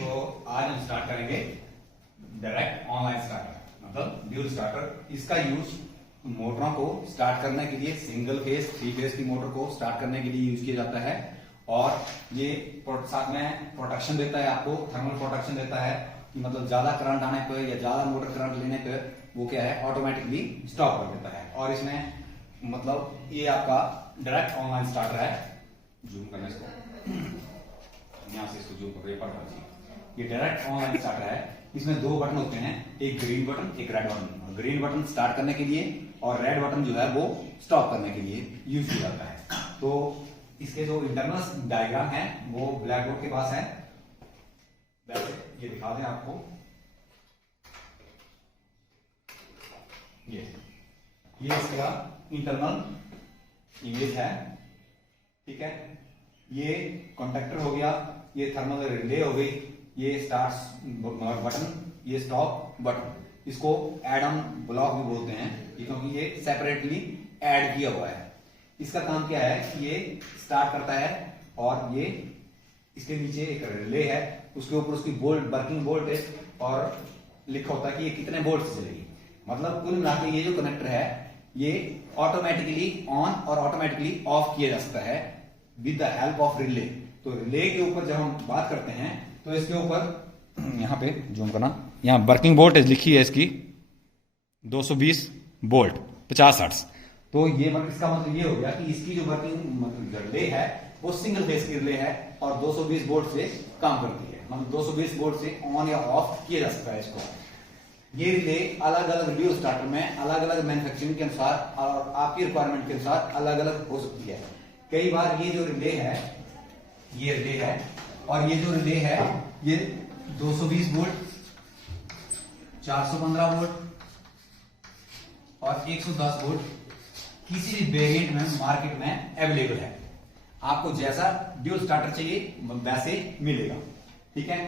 तो आज हम स्टार्ट करेंगे डायरेक्ट ऑनलाइन स्टार्टर, मतलब ड्यूल स्टार्टर। इसका यूज मोटरों को स्टार्ट करने के लिए, सिंगल फेज 3 फेज की मोटर को स्टार्ट करने के लिए यूज किया जाता है। और ये साथ में प्रोटेक्शन देता है, आपको थर्मल प्रोटेक्शन देता है कि मतलब ज्यादा करंट आने पर या ज्यादा मोटर करंट लेने पर वो क्या है ऑटोमेटिकली स्टॉप कर देता है। और इसमें मतलब ये आपका डायरेक्ट ऑनलाइन स्टार्टर है। जूम करना इसको, यहां से इसको जूम करके पढ़ लीजिए। ये डायरेक्ट ऑनलाइन स्टार्टर है। इसमें 2 बटन होते हैं, एक ग्रीन बटन एक red button. Green button start करने के लिए और रेड बटन जो है वो स्टॉप करने के लिए यूज किया जाता है। तो इसके जो इंटरनल डायग्राम है वो ब्लैक बोर्ड के पास है, ये दिखा दें आपको। ये इसका इंटरनल इमेज है, ठीक है। ये कॉन्टेक्टर हो गया, ये थर्मल रिले हो गई, ये स्टार्ट बटन, ये स्टॉप बटन। इसको एड ऑन ब्लॉक भी बोलते हैं क्योंकि ये सेपरेटली ऐड किया हुआ है। इसका काम क्या है कि ये स्टार्ट करता है और ये इसके नीचे एक रिले है, उसके ऊपर उसकी बोल्ट वर्किंग वोल्टेज और लिखा होता है कि ये कितने वोल्ट से चलेगी। मतलब कुल मिलाकर ये जो कनेक्टर है ये ऑटोमेटिकली ऑन और ऑटोमेटिकली ऑफ किया जा सकता है with the help of relay. तो रिले के ऊपर जब हम बात करते हैं तो इसके ऊपर यहां पे जूम करना, यहां वर्किंग वोल्टेज लिखी है इसकी 220 वोल्ट 50 हर्ट्ज। तो ये इसका मतलब ये हो गया कि इसकी जो वर्किंग मतलब रिले है वो सिंगल फेज की रिले है और 220 वोल्ट से काम करती है। मतलब 220 वोल्ट से ऑन या ऑफ किया जा सकता है इसको। ये रिले अलग अलग ड्यूल स्टार्टर में अलग अलग मैन्युफैक्चरिंग के अनुसार और आपकी रिक्वायरमेंट के अनुसार अलग अलग हो सकती है। कई बार ये जो रिले है, ये रिले है और ये जो रिले है ये 220 वोल्ट 415 वोल्ट और 110 वोल्ट किसी भी वेरिएंट में मार्केट में अवेलेबल है। आपको जैसा ड्यूल स्टार्टर चाहिए वैसे मिलेगा, ठीक है।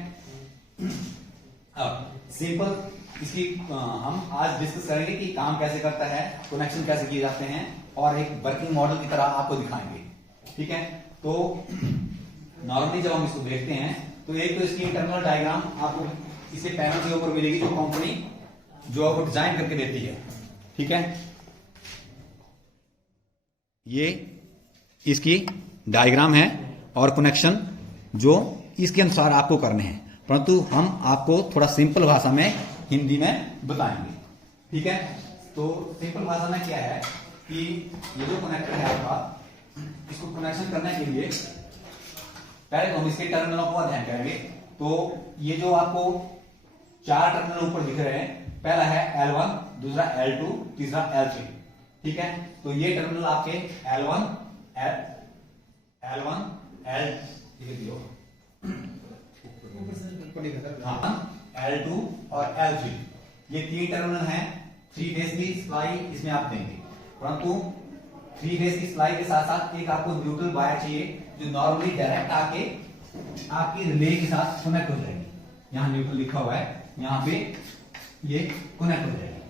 अब सिंपल इसकी हम आज डिस्कस करेंगे कि काम कैसे करता है, कनेक्शन कैसे किए जाते हैं और एक वर्किंग मॉडल की तरह आपको दिखाएंगे, ठीक है। तो नॉर्मली जब हम इसको देखते हैं तो एक तो इसकी इंटरनल डायग्राम आपको इसे पैनल के ऊपर मिलेगी जो कंपनी जो आपको डिजाइन करके देती है, ठीक है। ये इसकी डायग्राम है और कनेक्शन जो इसके अनुसार आपको करने हैं, परंतु हम आपको थोड़ा सिंपल भाषा में हिंदी में बताएंगे, ठीक है। तो सिंपल भाषा में क्या है कि ये जो कनेक्टर है आपका, इसको कनेक्शन करने के लिए पहले तो हम इसके टर्मिनलों को ध्यान करेंगे। तो ये जो आपको 4 टर्मिनल ऊपर दिख रहे हैं, पहला है L1, दूसरा L2, तीसरा L3, ठीक है। तो ये टर्मिनल आपके L1, L2 और L3 ये 3 टर्मिनल हैं। 3 फेज की सप्लाई इसमें आप देंगे, परंतु 3 फेज की सप्लाई के साथ साथ एक आपको न्यूट्रल वायर चाहिए जो नॉर्मली डायरेक्ट आके आपकी रिले के साथ कनेक्ट हो जाएगी। यहाँ न्यूट्रल लिखा हुआ है, यहाँ पे ये कनेक्ट हो जाएगी।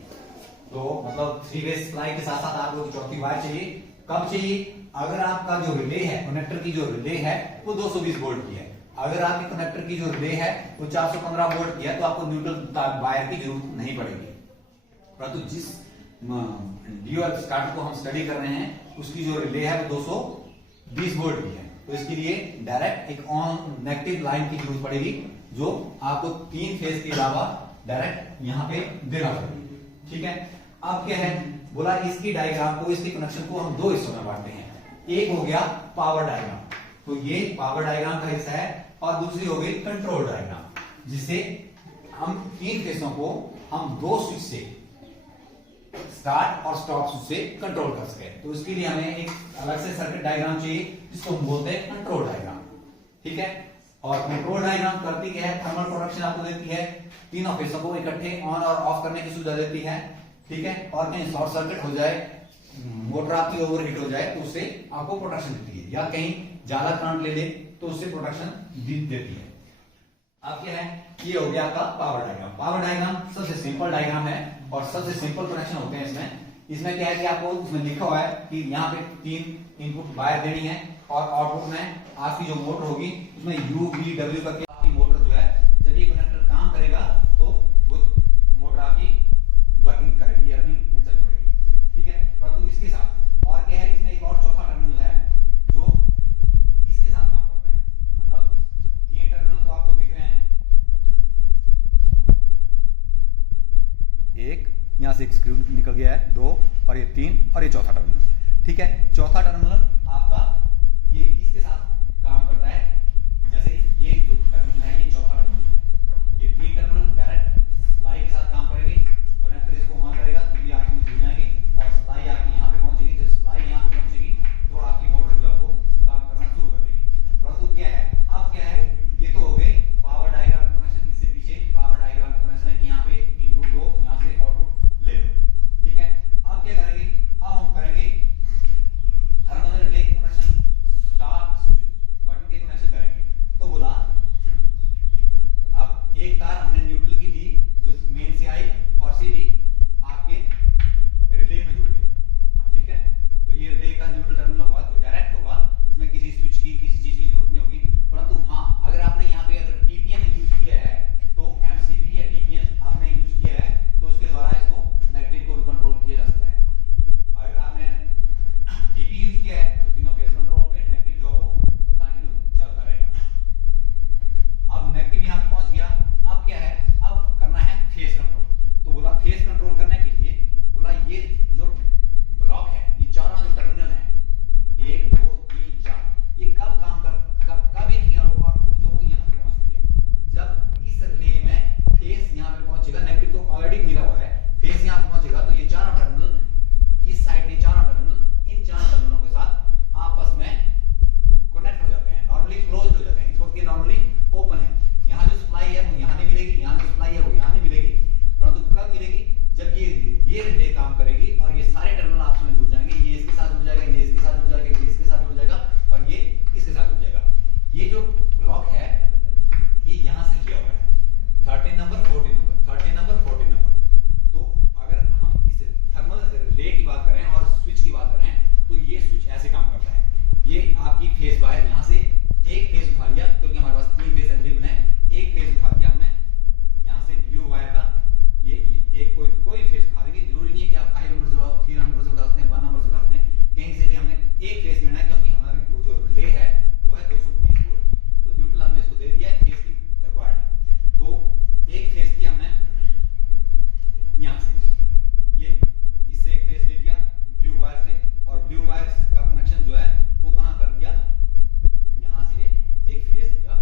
तो मतलब 3 फेज सप्लाई के साथ साथ आपको चौथी वायर चाहिए। कब चाहिए? अगर आपका जो रिले है, कनेक्टर की जो रिले है वो 220 वोल्ट की है। अगर आपकी कनेक्टर की जो रिले है वो 415 वोल्ट की है तो आपको न्यूट्रल वायर की जरूरत नहीं पड़ेगी। परंतु जिस ड्यूल स्टार्टर को हम स्टडी कर रहे हैं उसकी जो रिले है वो 220 वोल्ट की है, तो इसके लिए डायरेक्ट एक ऑन नेगेटिव लाइन की जरूरत पड़ेगी जो आपको 3 फेज के अलावा डायरेक्ट यहाँ पे देना पड़ेगी, ठीक है। अब क्या है बोला, इसकी डायग्राम को, इसके कनेक्शन को हम 2 हिस्सों में बांटते हैं। एक हो गया पावर डायग्राम, तो ये पावर डायग्राम का हिस्सा है, और दूसरी हो गई कंट्रोल डायग्राम जिससे हम 3 फेसों को हम 2 स्विच से, स्टार्ट और स्टॉप स्विच से कंट्रोल कर सके। तो इसके लिए हमें एक अलग से सर्किट डायग्राम चाहिए जिसको हम बोलते हैं कंट्रोल डायग्राम, ठीक है। और कंट्रोल डायग्राम करती क्या है, थर्मल प्रोटेक्शन आपको देती है, तीनों फेसों को इकट्ठे ऑन और ऑफ करने की सुविधा देती है, ठीक है। और कहीं शॉर्ट सर्किट हो जाए, मोटर आपकी ओवरहीट हो जाए तो उससे आपको प्रोटेक्शन देती है, या कहीं ज्यादा करंट ले ले तो उससे प्रोटेक्शन देती है। अब क्या है, ये हो गया आपका पावर डायग्राम। पावर डायग्राम सबसे सिंपल डायग्राम है और सबसे सिंपल कनेक्शन होते हैं इसमें। इसमें क्या है कि आपको इसमें लिखा हुआ है कि यहाँ पे 3 इनपुट वायर देनी है और आउटपुट में आपकी जो मोटर होगी उसमें U V W करके आपकी मोटर जो है यहाँ से एक स्क्रू निकल गया है, 2 और ये 3 और ये चौथा टर्मिनल। ठीक है, चौथा टर्मिनल आपका ये इसके साथ काम करता है। जैसे ये जो टर्मिनल है ये चौथा टर्मिनल है, ये 3 टर्मिनल डायरेक्ट सप्लाई के साथ काम करेंगे। कनेक्टर इसको ऑन करेगा तो ये आपस में जुड़ जाएंगे और सप्लाई आपकी यहाँ पे पहुंचेगी। जब सप्लाई यहाँ पे पहुंचेगी तो आपकी मोटर जो है वो काम करना शुरू कर देगी। परंतु क्या है, अब क्या है, ये तो हो गई पावर डायग्राम कनेक्शन। इससे पीछे पावर डायग्राम कनेक्शन है कि यहाँ पे इनपुट दो, यहाँ से आउटपुट ले लो। ठीक है, अब क्या करेंगे, अब हम करेंगे thermal relay connection, star switch button के कनेक्शन करेंगे। तो बोला अब एक तार हमने न्यूट्रल की ली जो मेन से आई और सीधी आपके रिले में जुड़ गई। ठीक है, तो ये रिले का न्यूट्रल टर्मिनल होगा जो डायरेक्ट होगा, इसमें किसी स्विच की किसी चीज की जरूरत नहीं होगी। परंतु हाँ, अगर आपने यहाँ पे अगर टीपीएन यूज किया है तो एमसीबी या टीपीएन आपने यूज किया है तो उसके द्वारा इसको नेगेटिव को भी कंट्रोल किया जा सकता है। अगर आपने टीपी यूज किया है तो तीनों फेज कंट्रोल होंगे, नेगेटिव जो है वो कंटिन्यू चलता रहेगा। अब नेगेटिव यहाँ पे पहुंच गया, अब क्या है, अब करना है फेज कंट्रोल। तो बोला फेज कंट्रोल करने के लिए बोला ये जो ब्लॉक है, ये चारों जो टर्मिनल है 1 2 3 4, ये कब काम कर कब इनकी आउटपुट जो वो यहाँ पे पहुंचती है, जब इस रिले में फेज यहाँ पे पहुंचेगा। नेगेटिव तो ऑलरेडी मिला हुआ है, फेज यहाँ पे पहुंचेगा तो ये चारों टर्मिनल इस साइड के चारों टर्मिनल इन चारों टर्मिनलों के साथ आपस में कनेक्ट हो जाते हैं, नॉर्मली क्लोज्ड हो जाते हैं। इस वक्त ये नॉर्मली ओपन है, यहाँ जो सप्लाई है वो यहाँ नहीं मिलेगी, यहाँ जो सप्लाई है वो यहाँ नहीं मिलेगी। परंतु कब मिलेगी, जब ये रिले काम करेगी और ये सारे टर्मिनल आपस में जुड़ जाएंगे। ये इसके साथ जुड़ जाएगा, ये इसके साथ जुड़ जाएगा, ये इसके साथ जुड़ जाएगा और ये इसके साथ जुड़ जाएगा। ये जो ब्लॉक है ये यहाँ से किया हुआ है 13 नंबर 14 नंबर 13 नंबर 14 नंबर। तो अगर हम इस थर्मल रिले की बात करें और स्विच की बात करें तो ये स्विच ऐसे काम करता है। ये आपकी फेज वायर यहाँ से एक फेज उठा लिया, क्योंकि हमारे पास 3 फेज अवेलेबल है, एक फेज उठा लिया हमने यहाँ से ब्लू वायर का, ये एक कोई फेज उठा लेंगे। जरूरी नहीं है कि आप 5 नंबर से उठाओ, 3 नंबर से उठाते हैं, 1 नंबर से उठाते हैं, कहीं से भी हमने एक फेज लेना है, क्योंकि हमारी वो जो रिले है वो है 220 वोल्ट की। तो न्यूट्रल हमने इसको दे दिया है, फेज की रिक्वायर्ड है। तो एक फेज किया हमने यहाँ से, ये इससे एक फेज ले लिया ब्लू वायर से, और ब्लू वायर का कनेक्शन जो है वो कहाँ कर दिया, यहाँ से एक फेज लिया,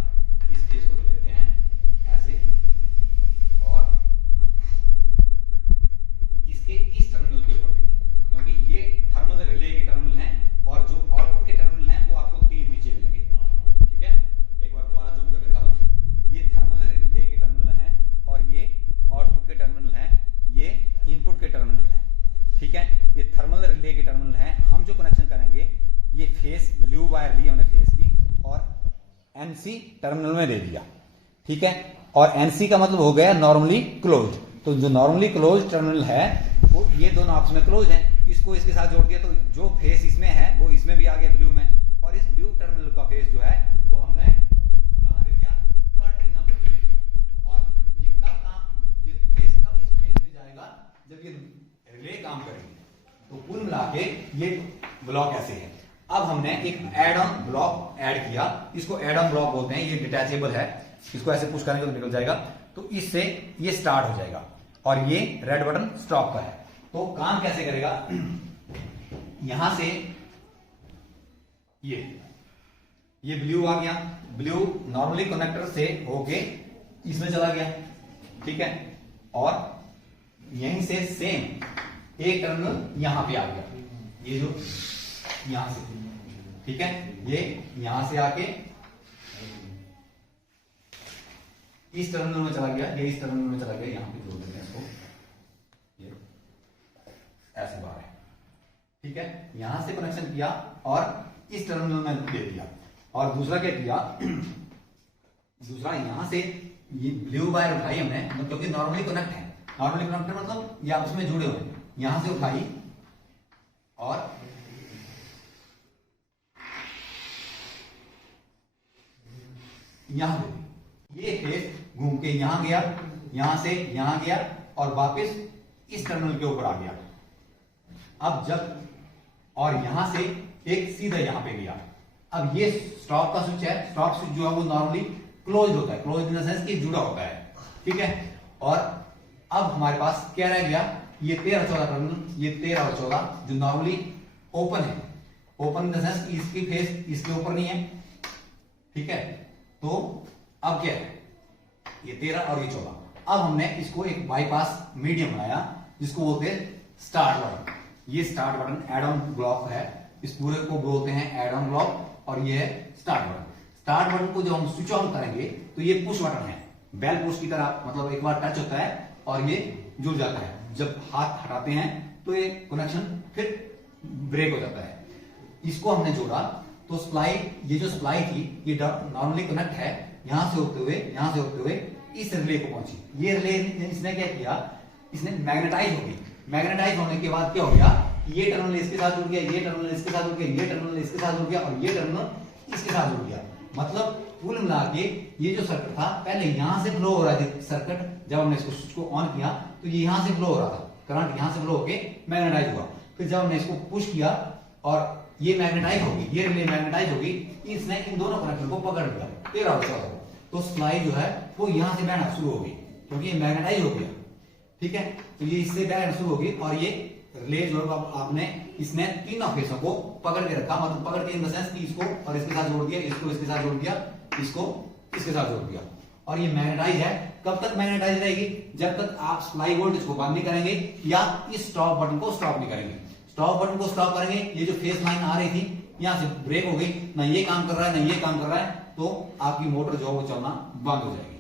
इस फेज को ले लेते हैं ऐसे, और इसके इस टर्मिनल के ऊपर देंगे, क्योंकि ये थर्मल रिले के टर्मिनल हैं और जो आउटपुट के टर्मिनल हैं वो आपको 3 नीचे मिलेंगे। ठीक है, एक बार दोबारा जूम करके दिखा दूं, ये थर्मल रिले के टर्मिनल हैं और ये आउटपुट के टर्मिनल हैं, ये इनपुट के टर्मिनल हैं। ठीक है, ये थर्मल रिले के टर्मिनल हैं। हम जो कनेक्शन करेंगे ये फेस ब्लू वायर ली हमने फेस की और एनसी टर्मिनल में दे दिया। ठीक है, और एनसी का मतलब हो गया नॉर्मली क्लोज्ड। तो जो नॉर्मली क्लोज्ड टर्मिनल है वो ये दोनों आपस में क्लोज्ड हैं, इसको इसके साथ जोड़ दिया तो जो फेस इसमें है वो इसमें भी आ गया ब्लू में, और इस ब्लू टर्मिनल का फेस जो है वो हमने कहां दे दिया, 13 नंबर पे दे दिया। और ये कब काम, ये फेस कब इस फेस में जाएगा, जब ये रिले काम करेगी। तो कुल मिला के ये ब्लॉक ऐसे है। अब हमने एक एड ऑन ब्लॉक ऐड किया, इसको एड ऑन ब्लॉक बोलते हैं, ये डिटैचेबल है, इसको ऐसे पुश करेंगे तो निकल जाएगा। तो इससे ये स्टार्ट हो जाएगा और ये रेड बटन स्टॉप का है। तो काम कैसे करेगा, यहां से ये ब्लू आ गया, ब्लू नॉर्मली कनेक्टर से होके इसमें चला गया। ठीक है, और यहीं से सेम एक टर्मिनल यहां पे आ गया, ये जो यहां से, ठीक है, ये यहां से आके इस टर्मिनल में चला गया, ये इस टर्मिनल में चला गया, यहां पे जोड़ देते हैं इसको, ये ऐसे बार है। ठीक है, यहां से कनेक्शन किया और इस टर्मिनल में दे दिया। और दूसरा क्या किया, दूसरा यहां से ये ब्लू वायर उठाई हमने, क्योंकि नॉर्मली कनेक्ट है, नॉर्मली कनेक्ट मतलब ये आपस में जुड़े हुए हैं, यहां से उठाई और यहां ये फेस घूम के यहां गया, यहां से यहां गया और वापस इस टर्मिनल के ऊपर आ गया। अब जब और यहां से एक सीधा यहां पे गया। अब ये स्टॉप का स्विच है, स्टॉप स्विच जो है वो नॉर्मली क्लोज होता है, क्लोज इन द सेंस कि जुड़ा होता है। ठीक है, और अब हमारे पास क्या रह गया, ये 13 14 टर्मिनल, ये 13 और 14 जो नॉर्मली ओपन है, ओपन इन द सेंस इसकी फेस इसके ऊपर नहीं है, ठीक है। तो अब क्या है, ये 13 और ये 14, अब हमने इसको एक बाईपास मीडियम बनाया जिसको बोलते हैं स्टार्ट बटन। ये start button add on block है, इस पूरे को बोलते हैं एड ऑन ब्लॉक, और ये है स्टार्ट बटन। स्टार्ट बटन को जब हम स्विच ऑन करेंगे तो ये पुश बटन है, बेल पुश की तरह, मतलब एक बार टच होता है और ये जुड़ जाता है। जब हाथ हटाते हैं तो ये कनेक्शन फिर ब्रेक हो जाता है। इसको हमने जोड़ा तो सप्लाई, ये जो सप्लाई थी ये नॉर्मली कनेक्ट है, यहां से होते हुए इस रिले को पहुंची। ये रिले इसने क्या किया, इसने मैग्नेटाइज हो गई। मैग्नेटाइज होने के बाद क्या हो गया, ये टर्मिनल इसके साथ जुड़ गया, ये टर्मिनल इसके साथ जुड़ गया, ये टर्मिनल इसके साथ जुड़ गया, और ये टर्मिनल इसके साथ जुड़ गया। मतलब कुल मिला के ये जो सर्किट था, पहले यहां से फ्लो हो रहा था सर्किट, जब हमने इसको स्विच को ऑन किया तो ये यहां से फ्लो हो रहा था, करंट यहां से फ्लो होके मैग्नेटाइज हुआ। फिर जब हमने इसको पुश किया और ये मैग्नेटाइज होगी, ये रिले मैग्नेटाइज होगी, इसने इन दोनों कनेक्टर को पकड़ लिया 13 और 14 को, तो सप्लाई जो है वो यहां से बहना शुरू हो गई क्योंकि ये मैग्नेटाइज हो गया, ठीक है। तो ये इससे बहना शुरू हो गई और ये रिले जो आपने इसने तीनों फेसों को पकड़ के रखा, मतलब पकड़ के इन द सेंस कि इसको और इसके साथ जोड़ दिया, इसको इसके साथ जोड़ दिया, इसको इसके साथ जोड़ दिया, और ये मैग्नेटाइज है। कब तक मैग्नेटाइज रहेगी, जब तक आप सप्लाई वोल्टेज को बंद नहीं करेंगे या इस स्टॉप बटन को स्टॉप नहीं करेंगे। स्टॉप बटन को स्टॉप करेंगे, ये जो फेस लाइन आ रही थी यहां से ब्रेक हो गई, ना ये काम कर रहा है ना ये काम कर रहा है, तो आपकी मोटर जो है वो चलना बंद हो जाएगी।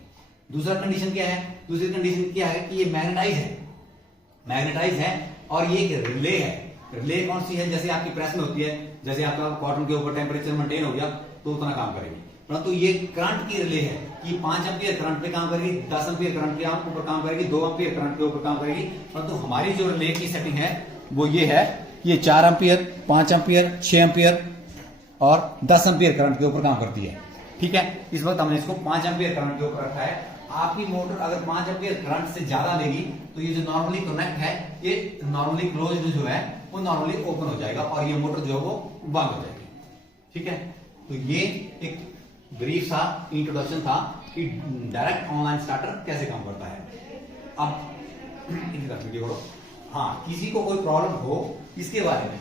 दूसरा कंडीशन क्या है, दूसरी कंडीशन क्या है कि ये मैग्नेटाइज है, मैग्नेटाइज है, और ये एक रिले है। रिले कौन सी है, जैसे आपकी प्रेस में होती है, जैसे आपका कॉटन के ऊपर टेम्परेचर मेंटेन हो गया तो उतना काम करेगी, परंतु ये करंट की रिले है कि 5 एम्पीयर करंट पे काम करेगी, 10 एम्पीयर करंट के ऊपर काम करेगी, 2 एम्पीयर करंट के ऊपर काम करेगी। परंतु हमारी जो रिले की सेटिंग है वो ये है, ये 4 एम्पीयर, 5 एम्पीयर, 6 एम्पीयर और 10 एम्पीयर करंट के ऊपर काम करती है, ठीक है। इस वक्त हमने इसको 5 एम्पीयर करंट के ऊपर रखा है। आपकी मोटर अगर 5 एम्पीयर करंट से ज्यादा लेगी तो ये जो नॉर्मली कनेक्ट है, ये नॉर्मली क्लोज्ड जो है वो नॉर्मली ओपन हो जाएगा और ये मोटर जो है वो बंद हो जाएगी, ठीक है। तो ये एक ब्रीफ सा इंट्रोडक्शन था कि डायरेक्ट ऑनलाइन स्टार्टर कैसे काम करता है। अब वीडियो करो, हाँ, किसी को कोई प्रॉब्लम हो इसके बारे में,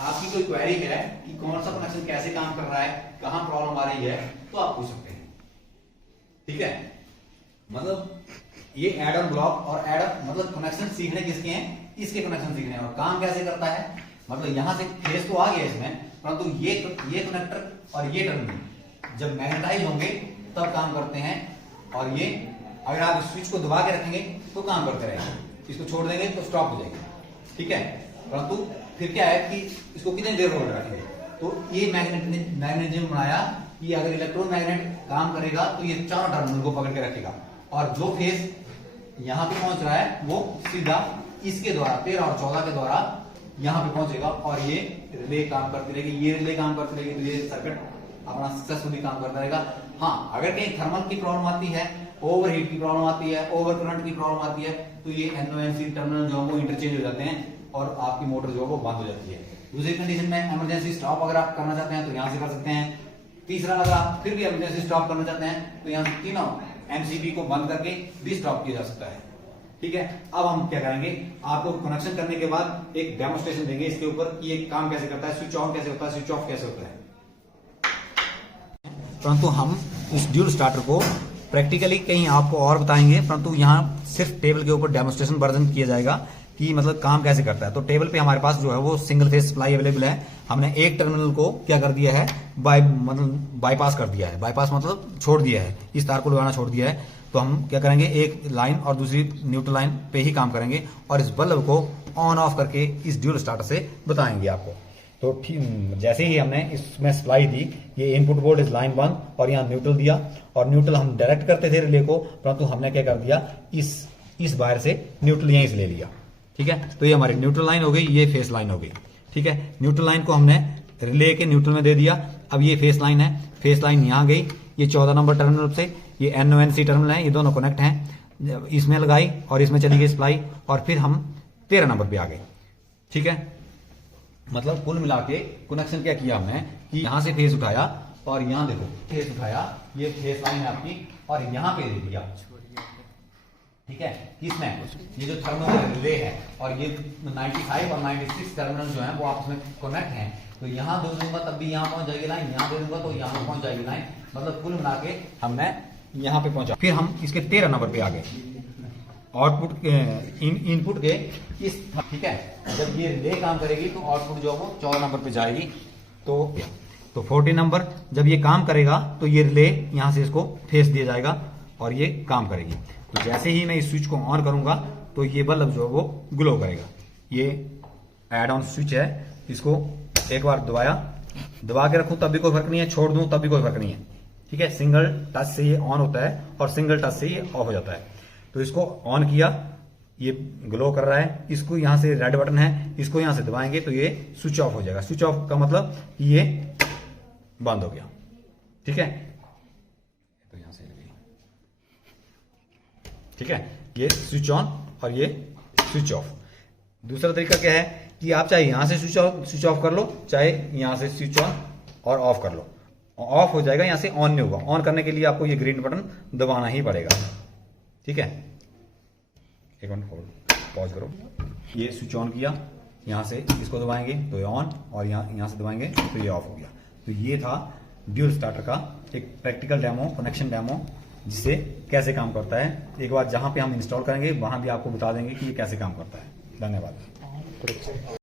आपकी कोई क्वेरी है कि कौन सा कनेक्शन कैसे काम कर रहा है, कहां प्रॉब्लम आ रही है, तो आप पूछ सकते हैं, ठीक है। मतलब ये एड ऑन ब्लॉक और एड ऑन मतलब कनेक्शन सीखने किसके हैं, इसके कनेक्शन सीखने हैं, और काम कैसे करता है, मतलब यहां से फेस तो आ गया इसमें, परंतु ये कनेक्टर और ये टर्मिनल जब मैग्नेटाइज होंगे तब काम करते हैं, और ये अगर आप स्विच को दबा के रखेंगे तो काम करते रहेंगे, इसको छोड़ देंगे तो स्टॉप हो जाएगा, ठीक है। परंतु फिर क्या है कि इसको कितनी देर होल्ड रखेंगे, तो ये मैग्नेटिज्म बनाया कि अगर इलेक्ट्रोमैग्नेट काम करेगा तो ये चारों टर्मिनल को पकड़ के रखेगा, और जो फेस यहां पे पहुंच रहा है वो सीधा इसके द्वारा 13 और 14 के द्वारा यहां पे पहुंचेगा, और ये रिले काम करती रहेगी, ये रिले काम करती रहेगी, तो ये सर्किट अपना सक्सेसफुली काम करता रहेगा। हाँ, अगर कहीं थर्मल की प्रॉब्लम आती है, ओवरहीट की प्रॉब्लम आती है, ओवर करंट की प्रॉब्लम आती है, तो ये NONC टर्मिनल जो है वो इंटरचेंज हो जाते हैं और आपकी मोटर जो है वो बंद हो जाती है। दूसरी कंडीशन में इमरजेंसी स्टॉप अगर आप करना चाहते हैं तो यहां से कर सकते हैं। तीसरा, अगर आप फिर भी इमरजेंसी स्टॉप करना चाहते हैं तो यहाँ तीनों MCB को बंद करके भी स्टॉप किया जा सकता है, ठीक है। अब हम क्या करेंगे, आपको कनेक्शन करने के बाद एक डेमोस्ट्रेशन देंगे इसके ऊपर कि ये काम कैसे करता है, स्विच ऑन कैसे होता है, स्विच ऑफ कैसे होता है। परंतु हम इस ड्यूल स्टार्टर को प्रैक्टिकली कहीं आपको और बताएंगे, परंतु यहाँ सिर्फ टेबल के ऊपर डेमोस्ट्रेशन वर्जन किया जाएगा कि मतलब काम कैसे करता है। तो टेबल पे हमारे पास जो है वो सिंगल फेज सप्लाई अवेलेबल है। हमने एक टर्मिनल को क्या कर दिया है, मतलब बाईपास कर दिया है, बाईपास मतलब छोड़ दिया है, इस तार को लगाना छोड़ दिया है। तो हम क्या करेंगे, एक लाइन और दूसरी न्यूट्रल लाइन पे ही काम करेंगे और इस बल्ब को ऑन ऑफ करके इस ड्यूल स्टार्टर से बताएंगे आपको। तो जैसे ही हमने इसमें सप्लाई दी, ये इनपुट बोर्ड इस लाइन 1 और यहाँ न्यूट्रल दिया, और न्यूट्रल हम डायरेक्ट करते थे रिले को, परंतु हमने क्या कर दिया, इस वायर से न्यूट्रल यहीं से ले लिया, ठीक है। तो ये हमारी न्यूट्रल लाइन हो गई, ये फेस लाइन हो गई, ठीक है। न्यूट्रल लाइन को हमने रिले के न्यूट्रल में दे दिया। अब ये फेस लाइन है, फेस लाइन यहाँ गई, ये 14 नंबर टर्मिनल से ये NONC टर्मिनल है, ये दोनों कनेक्ट हैं, इसमें लगाई और इसमें चली गई सप्लाई, और फिर हम 13 नंबर पे आ गए, ठीक है। मतलब कुल मिला के कनेक्शन क्या किया हमने कि यहां से फेस उठाया और यहां देखो फेस उठाया, ये फेस लाइन है आपकी, और यहां पे दे दिया, ठीक है, किसमें, ये जो थर्मल रिले है और ये 95 और 96 टर्मिनल जो है वो आपस में कनेक्ट हैं, तो यहाँ दे दूंगा तब भी यहाँ पहुंच जाएगी लाइन, यहाँ दे दूंगा तो यहाँ पहुंच जाएगी लाइन, मतलब कुल मिला के हमने यहाँ पे पहुंचा। फिर हम इसके 13 नंबर पे आ गए, आउटपुट इनपुट के इस, ठीक है, जब ये रिले काम करेगी तो आउटपुट जो वो 14 नंबर पे जाएगी। तो 14 नंबर जब ये काम करेगा तो ये रिले यहाँ से इसको फेस दिया जाएगा और ये काम करेगी। तो जैसे ही मैं इस स्विच को ऑन करूंगा तो ये बल्ब जो है वो ग्लो करेगा। ये एड ऑन स्विच है, इसको एक बार दबा के रखूं तब भी कोई फर्क नहीं है, छोड़ दूं तब भी कोई फर्क नहीं है, ठीक है। सिंगल टच से ये ऑन होता है और सिंगल टच से ये ऑफ हो जाता है। तो इसको ऑन किया, ये ग्लो कर रहा है, इसको यहां से रेड बटन है, इसको यहां से दबाएंगे तो ये स्विच ऑफ हो जाएगा। स्विच ऑफ का मतलब ये बंद हो गया, ठीक है। तो यहां से ठीक है, ये स्विच ऑन और ये स्विच ऑफ। दूसरा तरीका क्या है कि आप चाहे यहां से स्विच ऑफ कर लो, चाहे यहां से स्विच ऑन और ऑफ कर लो, ऑफ हो जाएगा, यहां से ऑन नहीं होगा। ऑन करने के लिए आपको ये ग्रीन बटन दबाना ही पड़ेगा, ठीक है। एक मिनट होल्ड, पॉज करो। ये स्विच ऑन किया, यहां से इसको दबाएंगे तो ये ऑन, और यहां से दबाएंगे तो ये ऑफ हो गया। तो ये था ड्यूल स्टार्टर का एक प्रैक्टिकल डेमो, कनेक्शन डेमो, जिससे कैसे काम करता है। एक बार जहां पे हम इंस्टॉल करेंगे वहां भी आपको बता देंगे कि ये कैसे काम करता है। धन्यवाद।